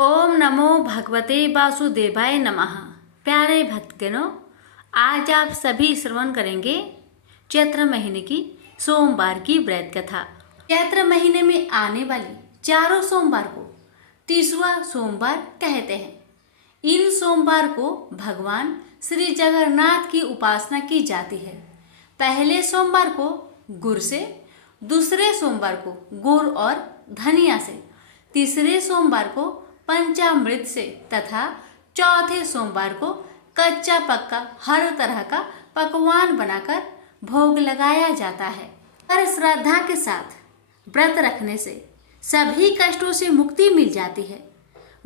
ओम नमो भगवते वासुदेवाय नमः। प्यारे भक्तगणों, आज आप सभी श्रवण करेंगे चैत्र महीने की सोमवार की व्रत कथा। चैत्र महीने में आने वाली चारों सोमवार को 30वां सोमवार कहते हैं। इन सोमवार को भगवान श्री जगन्नाथ की उपासना की जाती है। पहले सोमवार को गुड़ से, दूसरे सोमवार को गुड़ और धनिया से, तीसरे सोमवार को पंचामृत से तथा चौथे सोमवार को कच्चा पक्का हर तरह का पकवान बनाकर भोग लगाया जाता है। पर श्रद्धा के साथ व्रत रखने से सभी कष्टों से मुक्ति मिल जाती है।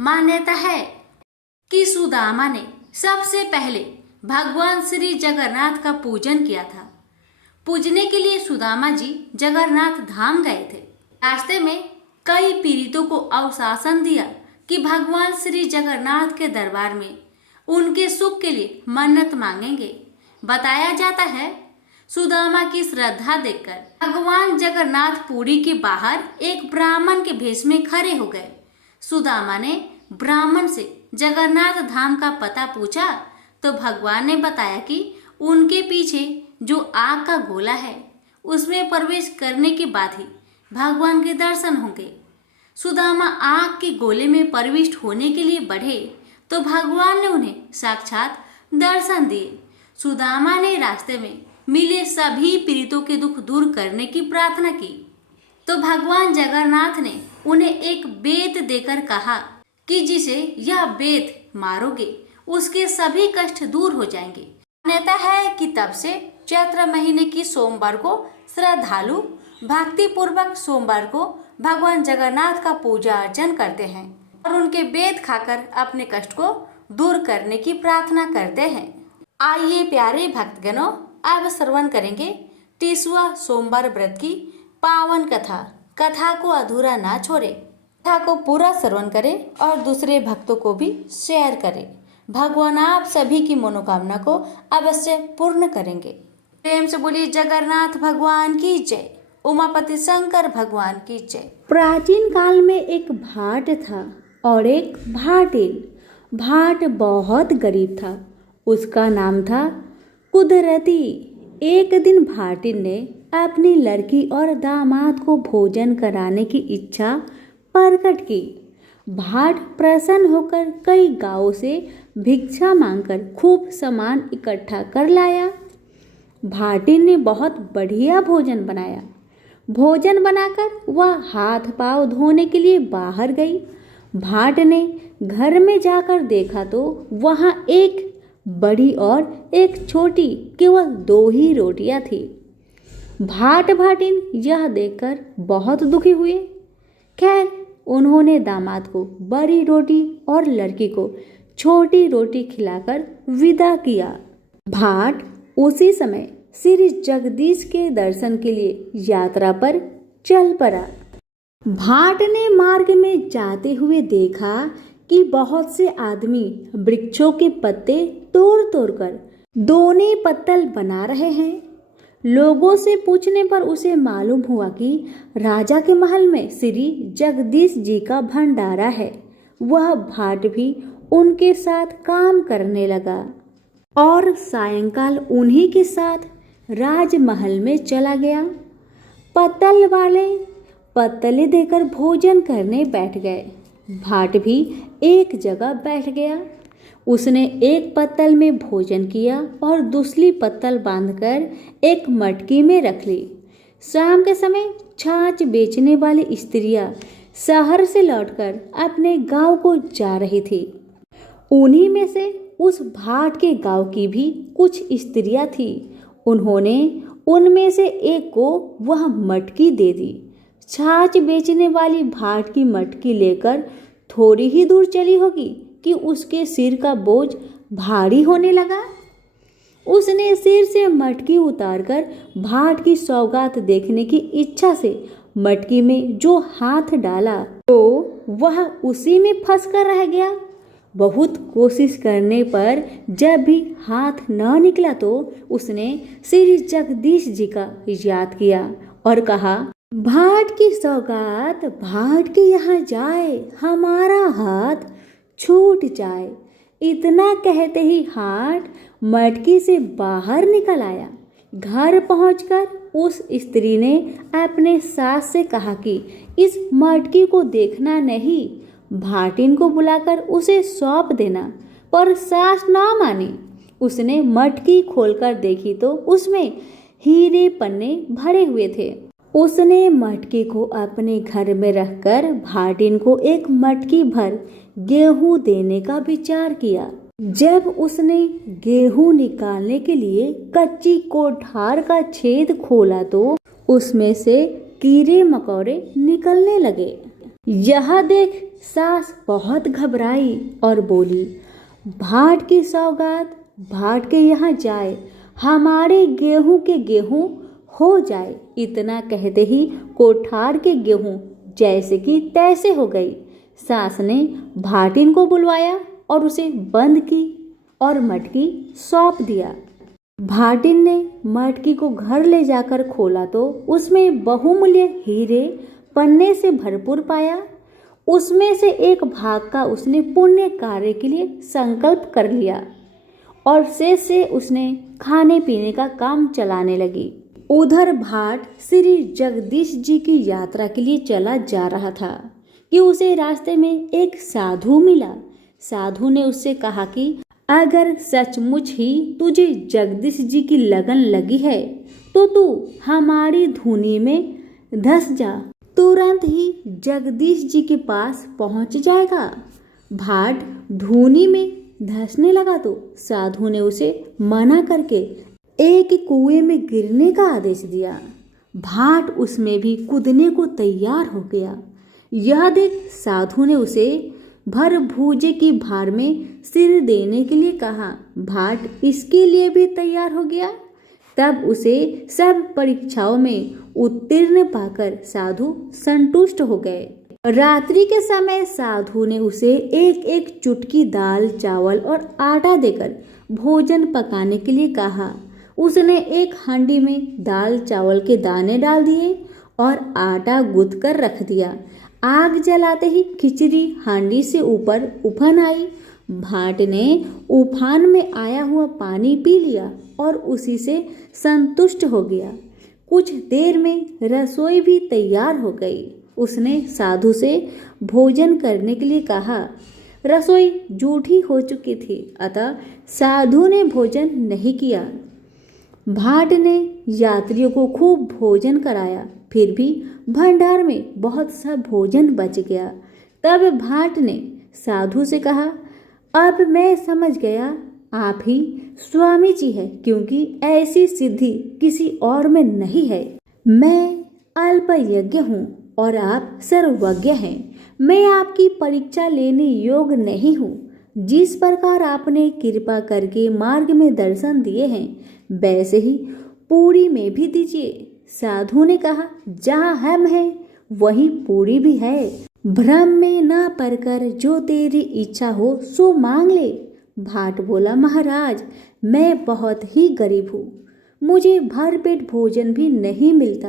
मान्यता है कि सुदामा ने सबसे पहले भगवान श्री जगन्नाथ का पूजन किया था। पूजने के लिए सुदामा जी जगन्नाथ धाम गए थे। रास्ते में कई पीड़ितों को अवशासन दिया कि भगवान श्री जगन्नाथ के दरबार में उनके सुख के लिए मन्नत मांगेंगे। बताया जाता है सुदामा की श्रद्धा देखकर भगवान जगन्नाथ पुरी के बाहर एक ब्राह्मण के भेष में खड़े हो गए। सुदामा ने ब्राह्मण से जगन्नाथ धाम का पता पूछा तो भगवान ने बताया कि उनके पीछे जो आग का गोला है उसमें प्रवेश करने के बाद ही भगवान के दर्शन होंगे। सुदामा आग के गोले में प्रविष्ट होने के लिए बढ़े तो भगवान ने उन्हें साक्षात दर्शन दिए। सुदामा ने रास्ते में मिले सभी पीड़ितों के दुख दूर करने की प्रार्थना की तो भगवान जगन्नाथ ने उन्हें एक बेत देकर कहा कि जिसे यह बेत मारोगे उसके सभी कष्ट दूर हो जाएंगे। मान्यता है कि तब से चैत्र महीने की सोमवार को श्रद्धालु भक्ति पूर्वक सोमवार को भगवान जगन्नाथ का पूजा अर्चन करते हैं और उनके बेत खाकर अपने कष्ट को दूर करने की प्रार्थना करते हैं। आइए प्यारे भक्तगणों, अब श्रवण करेंगे 30वां सोमवार व्रत की पावन कथा। कथा को अधूरा ना छोड़े, कथा को पूरा श्रवण करें और दूसरे भक्तों को भी शेयर करें। भगवान आप सभी की मनोकामना को अवश्य पूर्ण करेंगे। प्रेम से बोलिए जगन्नाथ भगवान की जय, उमापति शंकर भगवान की जय। प्राचीन काल में एक भाट था और एक भाटिल। भाट बहुत गरीब था। उसका नाम था कुदरती। एक दिन भाटिल ने अपनी लड़की और दामाद को भोजन कराने की इच्छा प्रकट की। भाट प्रसन्न होकर कई गांवों से भिक्षा मांगकर खूब सामान इकट्ठा कर लाया। भाटिल ने बहुत बढ़िया भोजन बनाया। भोजन बनाकर वह हाथ पांव धोने के लिए बाहर गई। भाट ने घर में जाकर देखा तो वहां एक बड़ी और एक छोटी केवल 2 ही रोटियां थी। भाट भाटिन यह देखकर बहुत दुखी हुए। खैर, उन्होंने दामाद को बड़ी रोटी और लड़की को छोटी रोटी खिलाकर विदा किया। भाट उसी समय श्री जगदीश के दर्शन के लिए यात्रा पर चल पड़ा। भाट ने मार्ग में जाते हुए देखा कि बहुत से आदमी वृक्षों के पत्ते तोड़ तोड़कर दोने पत्तल बना रहे हैं। लोगों से पूछने पर उसे मालूम हुआ कि राजा के महल में श्री जगदीश जी का भंडारा है। वह भाट भी उनके साथ काम करने लगा और सायंकाल उन्हीं के साथ राजमहल में चला गया। पत्तल वाले पत्तले देकर भोजन करने बैठ गए। भाट भी एक जगह बैठ गया। उसने एक पत्तल में भोजन किया और दूसरी पत्तल बांधकर एक मटकी में रख ली। शाम के समय छाछ बेचने वाली स्त्रियां शहर से लौटकर अपने गांव को जा रही थी। उन्हीं में से उस भाट के गांव की भी कुछ स्त्रियां थी। उन्होंने उनमें से एक को वह मटकी दे दी। छाछ बेचने वाली भाट की मटकी लेकर थोड़ी ही दूर चली होगी कि उसके सिर का बोझ भारी होने लगा। उसने सिर से मटकी उतारकर भाट की सौगात देखने की इच्छा से मटकी में जो हाथ डाला तो वह उसी में फंस कर रह गया। बहुत कोशिश करने पर जब भी हाथ न निकला तो उसने श्री जगदीश जी का याद किया और कहा, भाट की सौगात भाट के यहाँ जाए, हमारा हाथ छूट जाए। इतना कहते ही हाट मटकी से बाहर निकल आया। घर पहुंचकर उस स्त्री ने अपने सास से कहा कि इस मटकी को देखना नहीं, भाटिन को बुलाकर उसे सौंप देना। पर सास ना मानी। उसने मटकी खोलकर देखी तो उसमें हीरे पन्ने भरे हुए थे। उसने मटकी को अपने घर में रखकर भाटिन को एक मटकी भर गेहूं देने का विचार किया। जब उसने गेहूं निकालने के लिए कच्ची कोठार का छेद खोला तो उसमें से कीड़े मकोड़े निकलने लगे। यह देख सास बहुत घबराई और बोली, भाट की सौगात भाट के यहाँ जाए, हमारे गेहूं के गेहूं हो जाए। इतना कहते ही कोठार के गेहूं जैसे कि तैसे हो गई। सास ने भाटिन को बुलवाया और उसे बंद की और मटकी सौंप दिया। भाटिन ने मटकी को घर ले जाकर खोला तो उसमें बहुमूल्य हीरे पन्ने से भरपूर पाया। उसमें से एक भाग का उसने पुण्य कार्य के लिए संकल्प कर लिया और से उसने खाने पीने का काम चलाने लगी। उधर भाट श्री जगदीश जी की यात्रा के लिए चला जा रहा था कि उसे रास्ते में एक साधु मिला। साधु ने उससे कहा कि अगर सचमुच ही तुझे जगदीश जी की लगन लगी है तो तू हमारी धुनी में धस जा, तुरंत ही जगदीश जी के पास पहुंच जाएगा। भाट धुनी में धंसने लगा तो साधु ने उसे मना करके एक कुएं में गिरने का आदेश दिया। भाट उसमें भी कूदने को तैयार हो गया। यह देख साधु ने उसे भर भूजे की भार में सिर देने के लिए कहा। भाट इसके लिए भी तैयार हो गया। तब उसे सब परीक्षाओं में उत्तीर्ण पाकर साधु संतुष्ट हो गए। रात्रि के समय साधु ने उसे एक एक चुटकी दाल चावल और आटा देकर भोजन पकाने के लिए कहा। उसने एक हांडी में दाल चावल के दाने डाल दिए और आटा गूंथ कर रख दिया। आग जलाते ही खिचड़ी हांडी से ऊपर उफान आई। भाट ने उफान में आया हुआ पानी पी लिया और उसी से संतुष्ट हो गया। कुछ देर में रसोई भी तैयार हो गई। उसने साधु से भोजन करने के लिए कहा। रसोई जूठी हो चुकी थी, अतः साधु ने भोजन नहीं किया। भाट ने यात्रियों को खूब भोजन कराया, फिर भी भंडार में बहुत सा भोजन बच गया। तब भाट ने साधु से कहा, अब मैं समझ गया आप ही स्वामी जी है, क्योंकि ऐसी सिद्धि किसी और में नहीं है। मैं अल्पयज्ञ हूँ और आप सर्वज्ञ हैं। मैं आपकी परीक्षा लेने योग्य नहीं हूँ। जिस प्रकार आपने कृपा करके मार्ग में दर्शन दिए हैं, वैसे ही पूरी में भी दीजिए। साधु ने कहा, जहाँ हम हैं वहीं पूरी भी है। भ्रम में ना पड़कर जो तेरी इच्छा हो सो मांग ले। भाट बोला, महाराज मैं बहुत ही गरीब हूँ, मुझे भरपेट भोजन भी नहीं मिलता,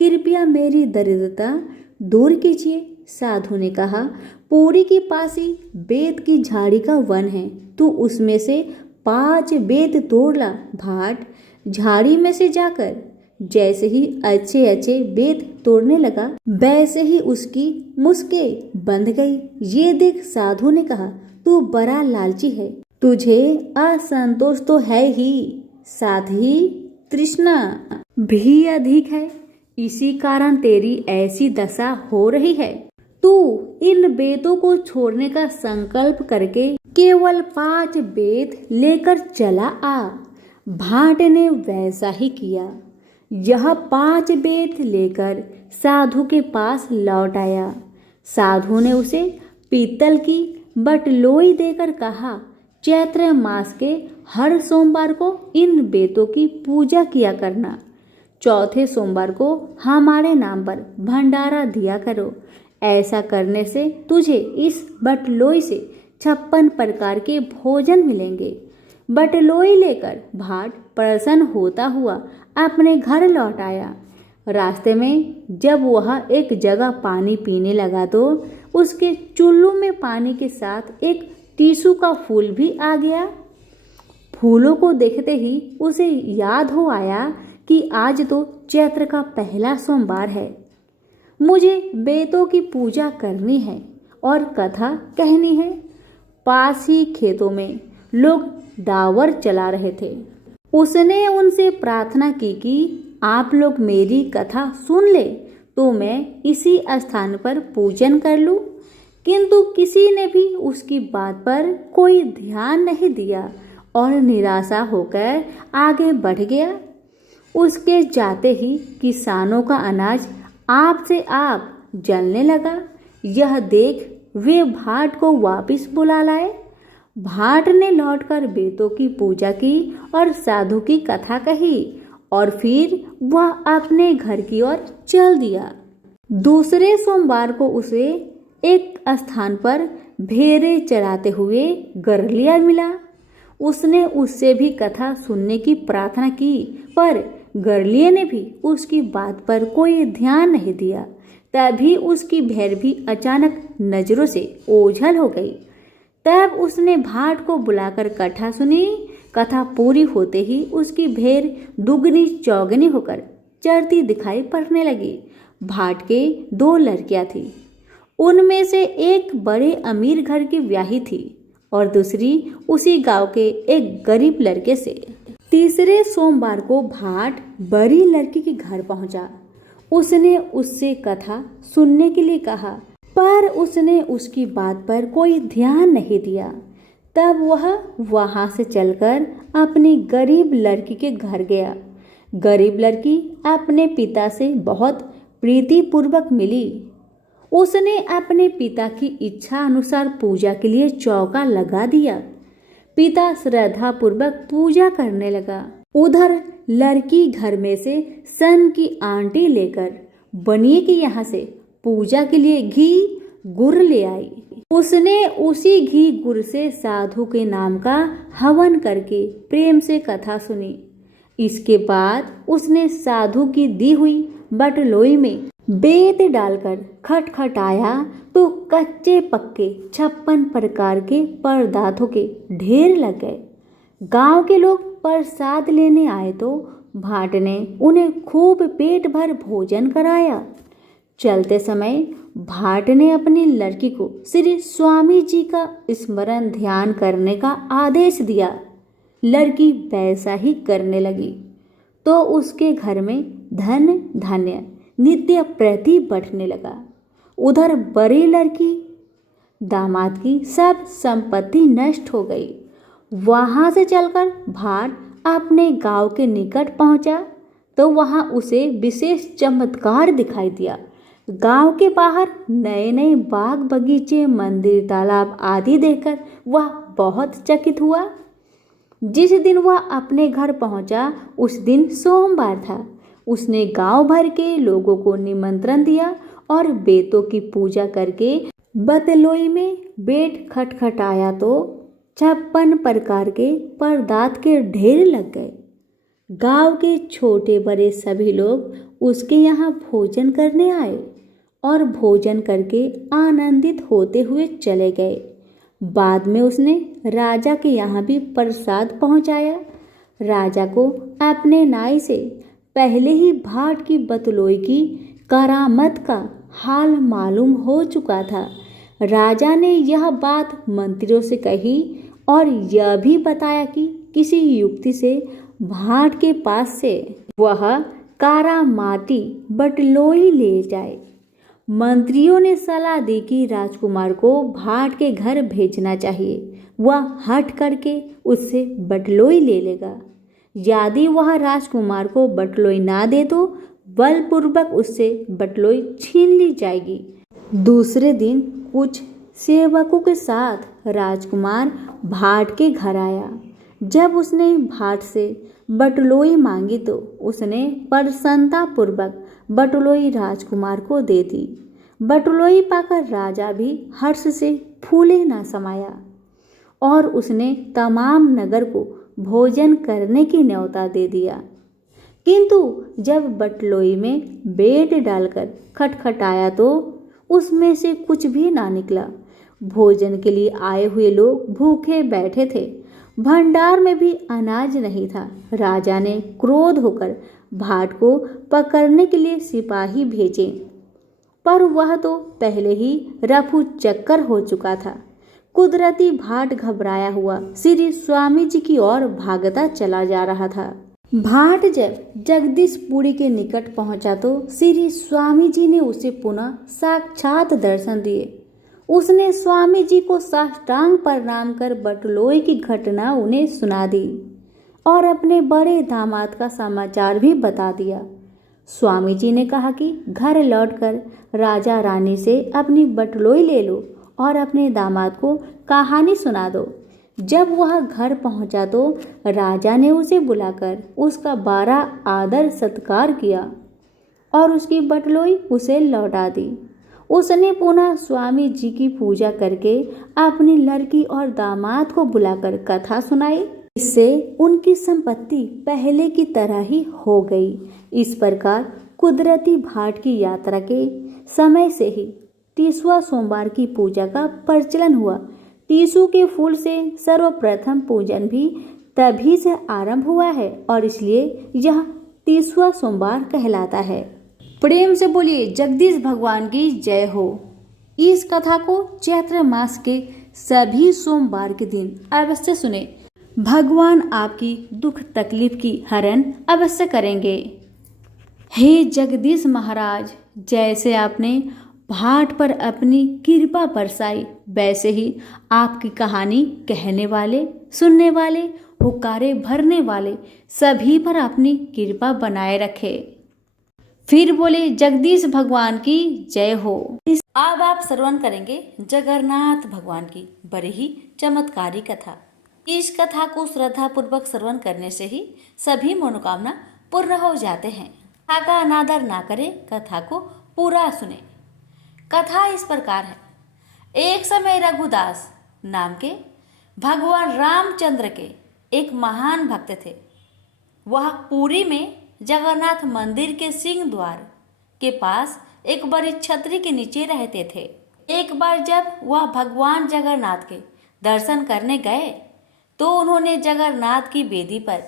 कृपया मेरी दरिद्रता दूर कीजिए। साधु ने कहा, पूरी के पास ही बेत की झाड़ी का वन है, तू उसमें से 5 बेत तोड़ ला। भाट झाड़ी में से जाकर जैसे ही अच्छे अच्छे बेत तोड़ने लगा, वैसे ही उसकी मुश्कें बंध गई। ये देख साधु ने कहा, तू बड़ा लालची है, तुझे असंतोष तो है ही, साथ ही तृष्णा भी अधिक है, इसी कारण तेरी ऐसी दशा हो रही है। तू इन बेतों को छोड़ने का संकल्प करके केवल 5 बेत लेकर चला आ। भाट ने वैसा ही किया। यह 5 बेत लेकर साधु के पास लौट आया। साधु ने उसे पीतल की बटलोई देकर कहा, चैत्र मास के हर सोमवार को इन बेतों की पूजा किया करना। चौथे सोमवार को हमारे नाम पर भंडारा दिया करो। ऐसा करने से तुझे इस बटलोई से 56 प्रकार के भोजन मिलेंगे। बटलोई लेकर भाट प्रसन्न होता हुआ अपने घर लौट आया। रास्ते में जब वह एक जगह पानी पीने लगा तो उसके चुल्लू में पानी के साथ एक टीसू का फूल भी आ गया। फूलों को देखते ही उसे याद हो आया कि आज तो चैत्र का पहला सोमवार है, मुझे बेतों की पूजा करनी है और कथा कहनी है। पास ही खेतों में लोग डावर चला रहे थे। उसने उनसे प्रार्थना की कि आप लोग मेरी कथा सुन ले तो मैं इसी स्थान पर पूजन कर लूं, किंतु किसी ने भी उसकी बात पर कोई ध्यान नहीं दिया और निराशा होकर आगे बढ़ गया। उसके जाते ही किसानों का अनाज आप से आप जलने लगा। यह देख वे भाट को वापस बुला लाए। भाट ने लौटकर बेतों की पूजा की और साधु की कथा कही और फिर वह अपने घर की ओर चल दिया। दूसरे सोमवार को उसे एक स्थान पर भेड़ें चराते हुए गरलिया मिला। उसने उससे भी कथा सुनने की प्रार्थना की, पर गरलिये ने भी उसकी बात पर कोई ध्यान नहीं दिया। तभी उसकी भेड़ भी अचानक नजरों से ओझल हो गई। तब उसने भाट को बुलाकर कथा सुनी। कथा पूरी होते ही उसकी भेड़ दुगनी चौगनी होकर चरती दिखाई पड़ने लगी। भाट के 2 लड़कियां थीं। उनमें से एक बड़े अमीर घर की ब्याही थी और दूसरी उसी गांव के एक गरीब लड़के से। तीसरे सोमवार को भाट बड़ी लड़की के घर पहुंचा। उसने उससे कथा सुनने के लिए कहा, पर उसने उसकी बात पर कोई ध्यान नहीं दिया। तब वह वहां से चलकर अपनी गरीब लड़की के घर गया। गरीब लड़की अपने पिता से बहुत प्रीतिपूर्वक मिली। उसने अपने पिता की इच्छा अनुसार पूजा के लिए चौका लगा दिया। पिता श्रद्धा पूर्वक पूजा करने लगा। उधर लड़की घर में से सन की आंटी लेकर बनिए के यहाँ से पूजा के लिए घी गुड़ ले आई। उसने उसी घी गुड़ से साधु के नाम का हवन करके प्रेम से कथा सुनी। इसके बाद उसने साधु की दी हुई बटलोई में बेत डालकर खटखटाया तो कच्चे पक्के 56 प्रकार के पदार्थों के ढेर लग गए। गांव के लोग प्रसाद लेने आए तो भाट ने उन्हें खूब पेट भर भोजन कराया। चलते समय भाट ने अपनी लड़की को श्री स्वामी जी का स्मरण ध्यान करने का आदेश दिया। लड़की वैसा ही करने लगी तो उसके घर में धन धान्य नित्य प्रति बढ़ने लगा। उधर बड़ी लड़की दामाद की सब संपत्ति नष्ट हो गई। वहां से चलकर भाट अपने गांव के निकट पहुंचा तो वहां उसे विशेष चमत्कार दिखाई दिया। गांव के बाहर नए नए बाग बगीचे मंदिर तालाब आदि देखकर वह बहुत चकित हुआ। जिस दिन वह अपने घर पहुंचा उस दिन सोमवार था। उसने गांव भर के लोगों को निमंत्रण दिया और बेतों की पूजा करके बतलोई में बेट खटखटाया तो 56 प्रकार के पदार्थ के ढेर लग गए। गांव के छोटे बड़े सभी लोग उसके यहाँ भोजन करने आए और भोजन करके आनंदित होते हुए चले गए। बाद में उसने राजा के यहाँ भी प्रसाद पहुँचाया। राजा को अपने नाई से पहले ही भाट की बतलोई की करामत का हाल मालूम हो चुका था। राजा ने यह बात मंत्रियों से कही और यह भी बताया कि किसी युक्ति से भाट के पास से वह कारामाती बटलोई ले जाए। मंत्रियों ने सलाह दी कि राजकुमार को भाट के घर भेजना चाहिए। वह हट करके उससे बटलोई ले लेगा। यदि वह राजकुमार को बटलोई ना दे तो बलपूर्वक उससे बटलोई छीन ली जाएगी। दूसरे दिन कुछ सेवकों के साथ राजकुमार भाट के घर आया। जब उसने भाट से बटलोई मांगी तो उसने प्रसन्नता पूर्वक बटलोई राजकुमार को दे दी। बटलोई पाकर राजा भी हर्ष से फूले ना समाया और उसने तमाम नगर को भोजन करने की न्योता दे दिया। किंतु जब बटलोई में बेट डालकर खटखटाया तो उसमें से कुछ भी ना निकला। भोजन के लिए आए हुए लोग भूखे बैठे थे, भंडार में भी अनाज नहीं था। राजा ने क्रोध होकर भाट को पकड़ने के लिए सिपाही भेजे, पर वह तो पहले ही रफू चक्कर हो चुका था। कुदरती भाट घबराया हुआ श्री स्वामी जी की ओर भागता चला जा रहा था। भाट जब जगदीशपुरी के निकट पहुंचा तो श्री स्वामी जी ने उसे पुनः साक्षात दर्शन दिए। उसने स्वामी जी को साष्टांग प्रणाम कर बटलोई की घटना उन्हें सुना दी और अपने बड़े दामाद का समाचार भी बता दिया। स्वामी जी ने कहा कि घर लौटकर राजा रानी से अपनी बटलोई ले लो और अपने दामाद को कहानी सुना दो। जब वह घर पहुंचा तो राजा ने उसे बुलाकर उसका 12 आदर सत्कार किया और उसकी बटलोई उसे लौटा दी। उसने पुनः स्वामी जी की पूजा करके अपनी लड़की और दामाद को बुलाकर कथा सुनाई। इससे उनकी संपत्ति पहले की तरह ही हो गई। इस प्रकार कुदरती भाट की यात्रा के समय से ही तीसवा सोमवार की पूजा का प्रचलन हुआ। टीसू के फूल से सर्वप्रथम पूजन भी तभी से आरंभ हुआ है और इसलिए यह तीसवा सोमवार कहलाता है। प्रेम से बोलिए जगदीश भगवान की जय हो। इस कथा को चैत्र मास के सभी सोमवार के दिन अवश्य सुने। भगवान आपकी दुख तकलीफ की हरण अवश्य करेंगे। हे जगदीश महाराज, जैसे आपने भाट पर अपनी कृपा बरसाई, वैसे ही आपकी कहानी कहने वाले, सुनने वाले, हुक्कारे भरने वाले सभी पर अपनी कृपा बनाए रखे। फिर बोले जगदीश भगवान की जय हो। अब आप श्रवण करेंगे जगन्नाथ भगवान की बड़ी ही चमत्कारी कथा। इस कथा को श्रद्धा पूर्वक श्रवण करने से ही सभी मनोकामना पूर्ण हो जाते हैं। कथा का अनादर ना करें, कथा को पूरा सुने। कथा इस प्रकार है। एक समय रघुदास नाम के भगवान रामचंद्र के एक महान भक्त थे। वह पुरी में जगन्नाथ मंदिर के सिंह द्वार के पास एक बड़ी छतरी के नीचे रहते थे। एक बार जब वह भगवान जगन्नाथ के दर्शन करने गए तो उन्होंने जगन्नाथ की वेदी पर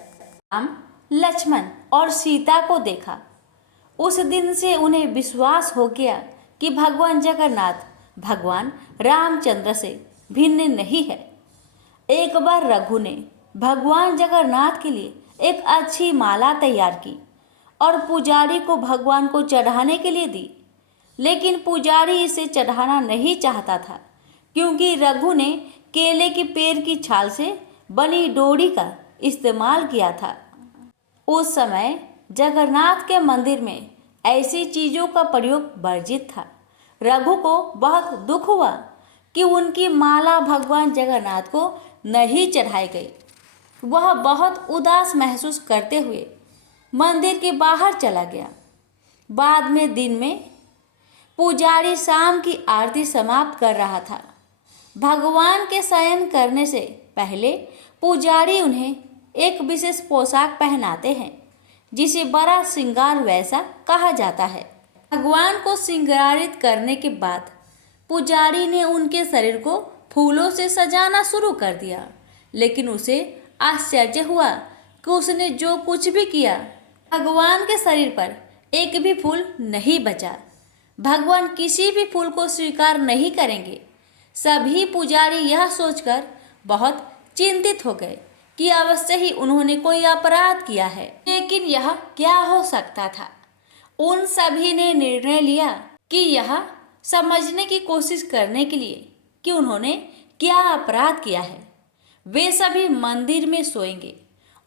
राम, लक्ष्मण और सीता को देखा। उस दिन से उन्हें विश्वास हो गया कि भगवान जगन्नाथ भगवान रामचंद्र से भिन्न नहीं है। एक बार रघु ने भगवान जगन्नाथ के लिए एक अच्छी माला तैयार की और पुजारी को भगवान को चढ़ाने के लिए दी, लेकिन पुजारी इसे चढ़ाना नहीं चाहता था क्योंकि रघु ने केले के पेड़ की छाल से बनी डोरी का इस्तेमाल किया था। उस समय जगन्नाथ के मंदिर में ऐसी चीज़ों का प्रयोग वर्जित था। रघु को बहुत दुख हुआ कि उनकी माला भगवान जगन्नाथ को नहीं चढ़ाई गई। वह बहुत उदास महसूस करते हुए मंदिर के बाहर चला गया। बाद में दिन में पुजारी शाम की आरती समाप्त कर रहा था। भगवान के शयन करने से पहले पुजारी उन्हें एक विशेष पोशाक पहनाते हैं जिसे बड़ा श्रृंगार वैसा कहा जाता है। भगवान को श्रृंगारित करने के बाद पुजारी ने उनके शरीर को फूलों से सजाना शुरू कर दिया, लेकिन उसे आश्चर्य हुआ कि उसने जो कुछ भी किया भगवान के शरीर पर एक भी फूल नहीं बचा। भगवान किसी भी फूल को स्वीकार नहीं करेंगे। सभी पुजारी यह सोचकर बहुत चिंतित हो गए कि अवश्य ही उन्होंने कोई अपराध किया है, लेकिन यह क्या हो सकता था। उन सभी ने निर्णय लिया कि यह समझने की कोशिश करने के लिए कि उन्होंने क्या अपराध किया है, वे सभी मंदिर में सोएंगे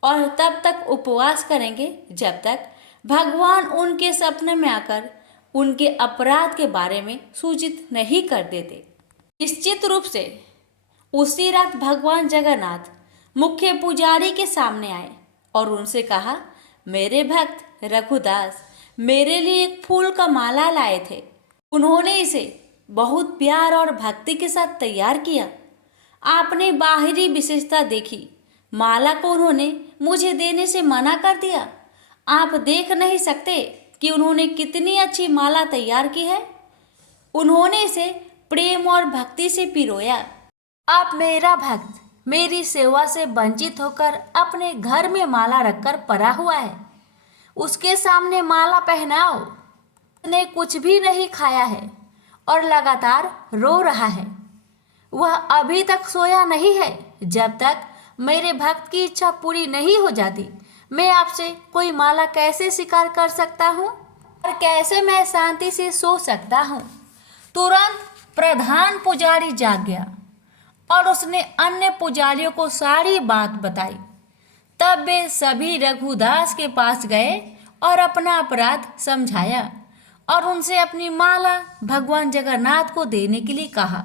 और तब तक उपवास करेंगे जब तक भगवान उनके सपने में आकर उनके अपराध के बारे में सूचित नहीं कर देते। निश्चित रूप से उसी रात भगवान जगन्नाथ मुख्य पुजारी के सामने आए और उनसे कहा, मेरे भक्त रघुदास मेरे लिए एक फूल का माला लाए थे। उन्होंने इसे बहुत प्यार और भक्ति के साथ तैयार किया। आपने बाहरी विशेषता देखी, माला को उन्होंने मुझे देने से मना कर दिया। आप देख नहीं सकते कि उन्होंने कितनी अच्छी माला तैयार की है। उन्होंने इसे प्रेम और भक्ति से पिरोया। अब मेरा भक्त मेरी सेवा से वंचित होकर अपने घर में माला रखकर पड़ा हुआ है, उसके सामने माला पहनाओ। उसने कुछ भी नहीं खाया है और लगातार रो रहा है। वह अभी तक सोया नहीं है। जब तक मेरे भक्त की इच्छा पूरी नहीं हो जाती, मैं आपसे कोई माला कैसे स्वीकार कर सकता हूँ और कैसे मैं शांति से सो सकता हूँ। तुरंत प्रधान पुजारी जाग गया और उसने अन्य पुजारियों को सारी बात बताई। तब वे सभी रघुदास के पास गए और अपना अपराध समझाया और उनसे अपनी माला भगवान जगन्नाथ को देने के लिए कहा।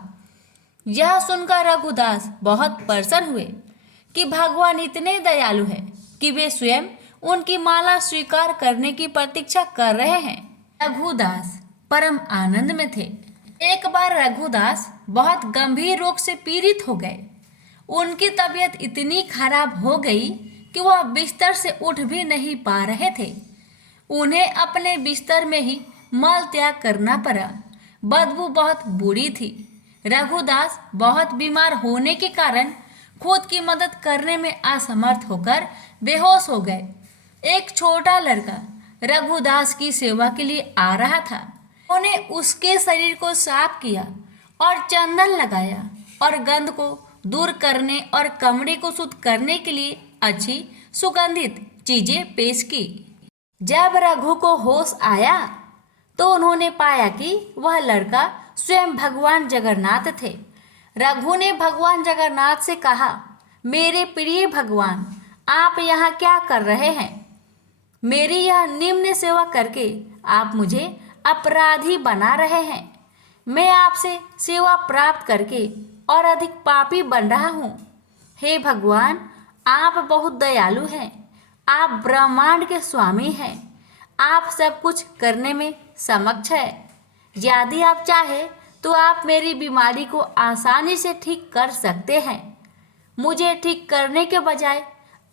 यह सुनकर रघुदास बहुत प्रसन्न हुए कि भगवान इतने दयालु हैं कि वे स्वयं उनकी माला स्वीकार करने की प्रतीक्षा कर रहे हैं। रघुदास परम आनंद में थे। एक बार रघुदास बहुत गंभीर रोग से पीड़ित हो गए। उनकी तबीयत इतनी खराब हो गई कि वह बिस्तर से उठ भी नहीं पा रहे थे। उन्हें अपने बिस्तर में ही मल त्याग करना पड़ा। बदबू बहुत बुरी थी। रघुदास बहुत बीमार होने के कारण खुद की मदद करने में असमर्थ होकर बेहोश हो गए। एक छोटा लड़का रघुदास की सेवा के लिए आ रहा था। उन्होंने उसके शरीर को साफ किया और चंदन लगाया और गंध को दूर करने और कमरे को शुद्ध करने के लिए अच्छी सुगंधित चीजें पेश की। जब रघु को होश आया तो उन्होंने पाया कि वह लड़का स्वयं भगवान जगन्नाथ थे। रघु ने भगवान जगन्नाथ से कहा, मेरे प्रिय भगवान, आप यहाँ क्या कर रहे हैं? मेरी यह निम्न सेवा करके आप मुझे अपराधी बना रहे हैं। मैं आपसे सेवा प्राप्त करके और अधिक पापी बन रहा हूँ। हे भगवान, आप बहुत दयालु हैं। आप ब्रह्मांड के स्वामी हैं। आप सब कुछ करने में समक्ष है। यदि आप चाहे तो आप मेरी बीमारी को आसानी से ठीक कर सकते हैं। मुझे ठीक करने के बजाय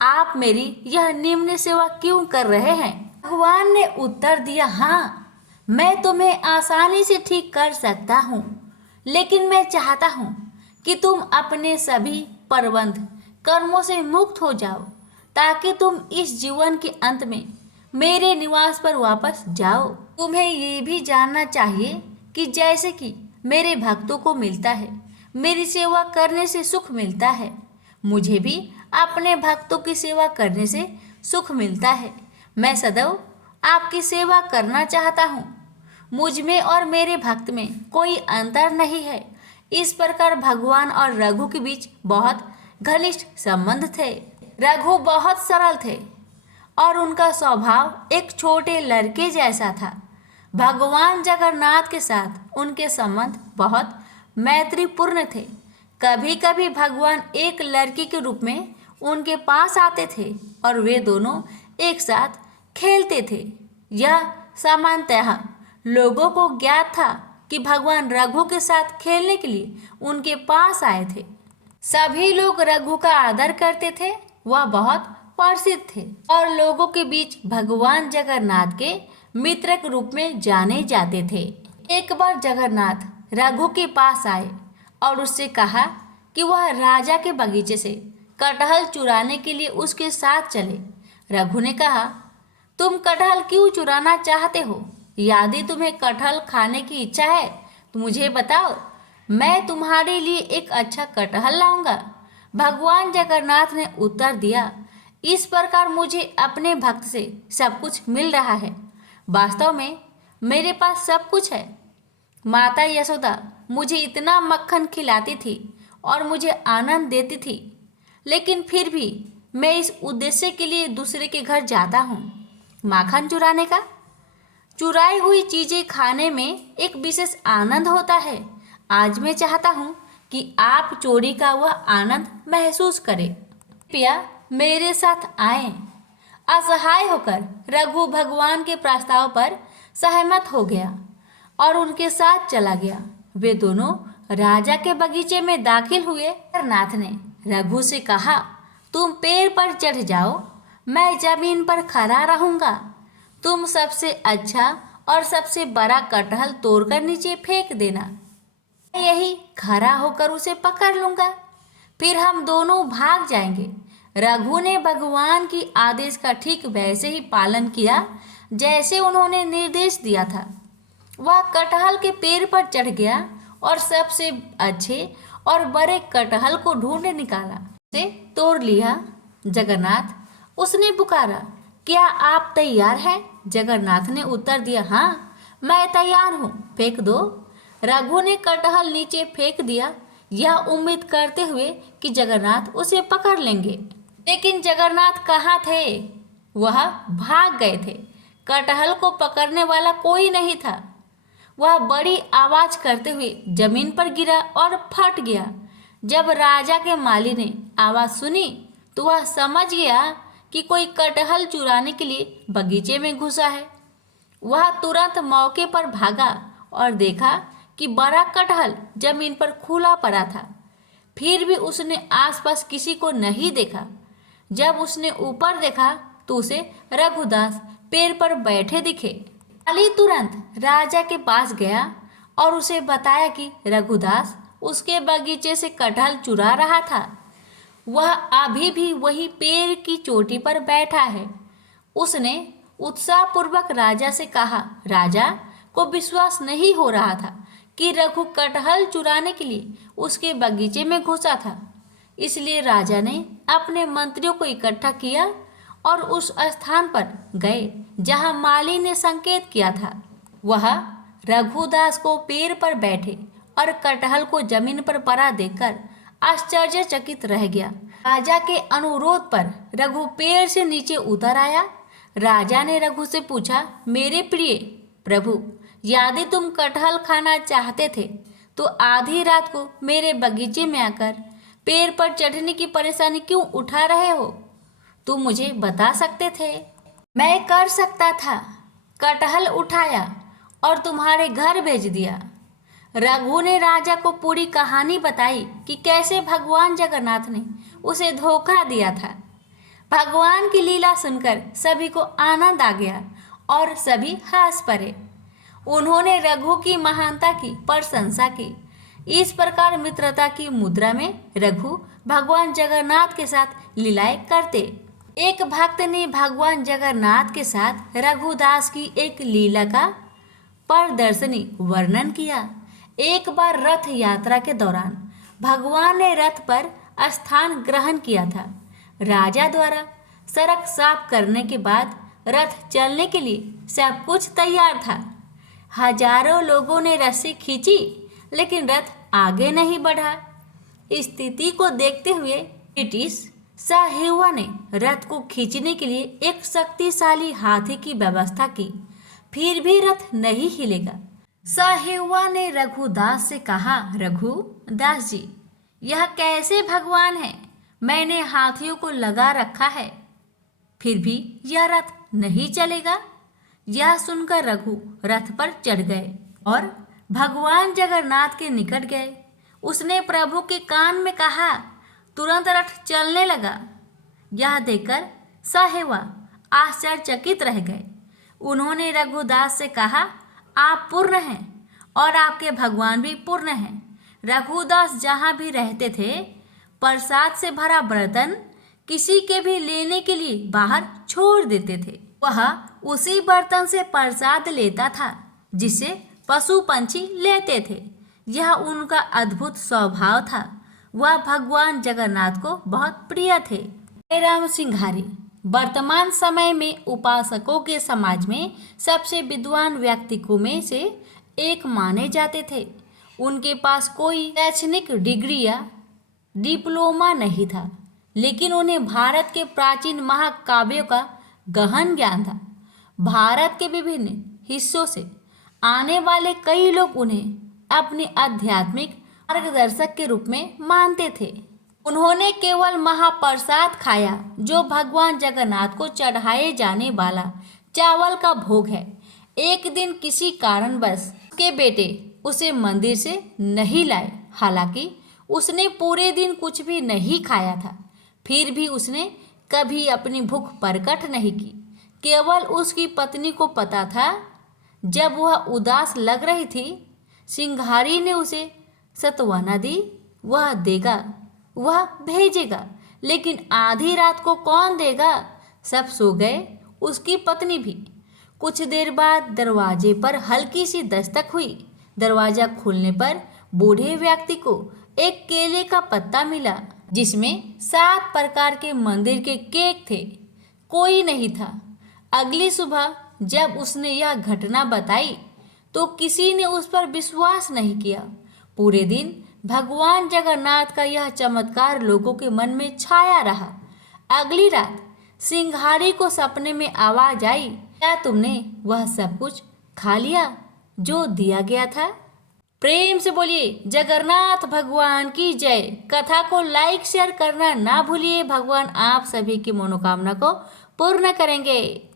आप मेरी यह निम्न सेवा क्यों कर रहे हैं? भगवान ने उत्तर दिया, हाँ, मैं तुम्हें आसानी से ठीक कर सकता हूँ, लेकिन मैं चाहता हूँ कि तुम अपने सभी प्रबंध कर्मों से मुक्त हो जाओ, ताकि तुम इस जीवन के अंत में मेरे निवास पर वापस जाओ। तुम्हें ये भी जानना चाहिए कि जैसे कि मेरे भक्तों को मिलता है, मेरी सेवा करने से सुख मिलता है, मुझे भी अपने भक्तों की सेवा करने से सुख मिलता है। मैं सदैव आपकी सेवा करना चाहता हूँ। मुझ में और मेरे भक्त में कोई अंतर नहीं है। इस प्रकार भगवान और रघु के बीच बहुत घनिष्ठ संबंध थे। रघु बहुत सरल थे और उनका स्वभाव एक छोटे लड़के जैसा था। भगवान जगन्नाथ के साथ उनके संबंध बहुत मैत्रीपूर्ण थे। कभी कभी भगवान एक लड़की के रूप में उनके पास आते थे और वे दोनों एक साथ खेलते थे। यह सामान्यतः लोगों को ज्ञात था कि भगवान रघु के साथ खेलने के लिए उनके पास आए थे। सभी लोग रघु का आदर करते थे। वह बहुत प्रसिद्ध थे और लोगों के बीच भगवान जगन्नाथ के मित्र के रूप में जाने जाते थे। एक बार जगन्नाथ रघु के पास आए और उससे कहा कि वह राजा के बगीचे से कटहल चुराने के लिए उसके साथ चले। रघु ने कहा, तुम कटहल क्यों चुराना चाहते हो? यदि तुम्हें कटहल खाने की इच्छा है तो मुझे बताओ, मैं तुम्हारे लिए एक अच्छा कटहल लाऊंगा। भगवान जगन्नाथ ने उत्तर दिया, इस प्रकार मुझे अपने भक्त से सब कुछ मिल रहा है। वास्तव में मेरे पास सब कुछ है। माता यशोदा मुझे इतना मक्खन खिलाती थी और मुझे आनंद देती थी, लेकिन फिर भी मैं इस उद्देश्य के लिए दूसरे के घर जाता हूँ, माखन चुराने का। चुराई हुई चीज़ें खाने में एक विशेष आनंद होता है। आज मैं चाहता हूँ कि आप चोरी का वह आनंद महसूस करें। कृपया मेरे साथ आएं। असहाय होकर रघु भगवान के प्रस्ताव पर सहमत हो गया और उनके साथ चला गया। वे दोनों राजा के बगीचे में दाखिल हुए। जगन्नाथ ने रघु से कहा, तुम पेड़ पर चढ़ जाओ, मैं जमीन पर खड़ा रहूंगा। तुम सबसे अच्छा और सबसे बड़ा कटहल तोड़कर नीचे फेंक देना। मैं यही खड़ा होकर उसे पकड़ लूंगा, फिर हम दोनों भाग जाएंगे। रघु ने भगवान की आदेश का ठीक वैसे ही पालन किया जैसे उन्होंने निर्देश दिया था। वह कटहल के पेड़ पर चढ़ गया और सबसे अच्छे और बड़े कटहल को ढूंढ निकाला, उसे तोड़ लिया। जगन्नाथ, उसने पुकारा, क्या आप तैयार हैं? जगन्नाथ ने उत्तर दिया, हाँ मैं तैयार हूँ, फेंक दो। रघु ने कटहल नीचे फेंक दिया, यह उम्मीद करते हुए कि जगन्नाथ उसे पकड़ लेंगे। लेकिन जगन्नाथ कहाँ थे? वह भाग गए थे। कटहल को पकड़ने वाला कोई नहीं था। वह बड़ी आवाज करते हुए जमीन पर गिरा और फट गया। जब राजा के माली ने आवाज सुनी तो वह समझ गया कि कोई कटहल चुराने के लिए बगीचे में घुसा है। वह तुरंत मौके पर भागा और देखा कि बड़ा कटहल जमीन पर खुला पड़ा था। फिर भी उसने आसपास किसी को नहीं देखा। जब उसने ऊपर देखा तो उसे रघुदास पेड़ पर बैठे दिखे। माली तुरंत राजा के पास गया और उसे बताया कि रघुदास उसके बगीचे से कटहल चुरा रहा था। वह अभी भी वही पेड़ की चोटी पर बैठा है। उसने उत्साहपूर्वक राजा से कहा। राजा को विश्वास नहीं हो रहा था कि रघु कटहल चुराने के लिए उसके बगीचे में घुसा था। इसलिए राजा ने अपने मंत्रियों को इकट्ठा किया और उस स्थान पर गए जहां माली ने संकेत किया था। वह रघुदास को पेड़ पर बैठे और कटहल को जमीन पर पड़ा देखकर आश्चर्यचकित रह गया। राजा के अनुरोध पर रघु पेड़ से नीचे उतर आया। राजा ने रघु से पूछा, मेरे प्रिय प्रभु, यदि तुम कटहल खाना चाहते थे तो आधी रात को मेरे बगीचे में आकर पेड़ पर चढ़ने की परेशानी क्यों उठा रहे हो? तुम मुझे बता सकते थे, मैं कर सकता था। कटहल उठाया और तुम्हारे घर भेज दिया। रघु ने राजा को पूरी कहानी बताई कि कैसे भगवान जगन्नाथ ने उसे धोखा दिया था। भगवान की लीला सुनकर सभी को आनंद आ गया और सभी हंस पड़े। उन्होंने रघु की महानता की प्रशंसा की। इस प्रकार मित्रता की मुद्रा में रघु भगवान जगन्नाथ के साथ लीलाएं करते। एक भक्त ने भगवान जगन्नाथ के साथ रघुदास की एक लीला का प्रदर्शनी वर्णन किया। एक बार रथ यात्रा के दौरान भगवान ने रथ पर स्थान ग्रहण किया था। राजा द्वारा सड़क साफ करने के बाद रथ चलने के लिए सब कुछ तैयार था। हजारों लोगों ने रस्सी खींची लेकिन रथ आगे नहीं बढ़ा। स्थिति को देखते हुए ब्रिटिश साहेबा ने रथ को खींचने के लिए एक शक्तिशाली हाथी की व्यवस्था की, फिर भी रथ नहीं हिलेगा। साहेबा ने रघुदास से कहा, रघुदास जी, यह कैसे भगवान है? मैंने हाथियों को लगा रखा है, फिर भी यह रथ नहीं चलेगा। यह सुनकर रघु रथ पर चढ़ गए और भगवान जगन्नाथ के निकट गए। उसने प्रभु के कान में कहा, तुरंत रथ चलने लगा। यह देखकर साहेबा आश्चर्यचकित रह गए। उन्होंने रघुदास से कहा, आप पूर्ण हैं और आपके भगवान भी पूर्ण हैं। रघुदास जहाँ भी रहते थे, प्रसाद से भरा बर्तन किसी के भी लेने के लिए बाहर छोड़ देते थे। वह उसी बर्तन से प्रसाद लेता था जिसे पशु पंछी लेते थे। यह उनका अद्भुत स्वभाव था। वह भगवान जगन्नाथ को बहुत प्रिय थे। राम सिंघारी वर्तमान समय में उपासकों के समाज में सबसे विद्वान व्यक्तित्वों में से एक माने जाते थे। उनके पास कोई शैक्षणिक डिग्री या डिप्लोमा नहीं था, लेकिन उन्हें भारत के प्राचीन महाकाव्यों का गहन ज्ञान था। भारत के विभिन्न हिस्सों से आने वाले कई लोग उन्हें अपने आध्यात्मिक मार्गदर्शक के रूप में मानते थे। उन्होंने केवल महाप्रसाद खाया जो भगवान जगन्नाथ को चढ़ाए जाने वाला चावल का भोग है। एक दिन किसी कारणवश उसके बेटे उसे मंदिर से नहीं लाए। हालांकि उसने पूरे दिन कुछ भी नहीं खाया था, फिर भी उसने कभी अपनी भूख प्रकट नहीं की। केवल उसकी पत्नी को पता था, जब वह उदास लग रही थी, सिंघारी ने उसे सत्वना दी। वह देगा, वह भेजेगा, लेकिन आधी रात को कौन देगा? सब सो गए, उसकी पत्नी भी। कुछ देर बाद दरवाजे पर हल्की सी दस्तक हुई। दरवाजा खुलने पर बूढ़े व्यक्ति को एक केले का पत्ता मिला, जिसमें 7 प्रकार के मंदिर के केक थे। कोई नहीं था। अगली सुबह जब उसने यह घटना बताई तो किसी ने उस पर विश्वास नहीं किया। पूरे दिन भगवान जगन्नाथ का यह चमत्कार लोगों के मन में छाया रहा। अगली रात सिंघारी को सपने में आवाज आई, क्या तुमने वह सब कुछ खा लिया जो दिया गया था? प्रेम से बोलिए जगन्नाथ भगवान की जय। कथा को लाइक शेयर करना ना भूलिए। भगवान आप सभी की मनोकामना को पूर्ण करेंगे।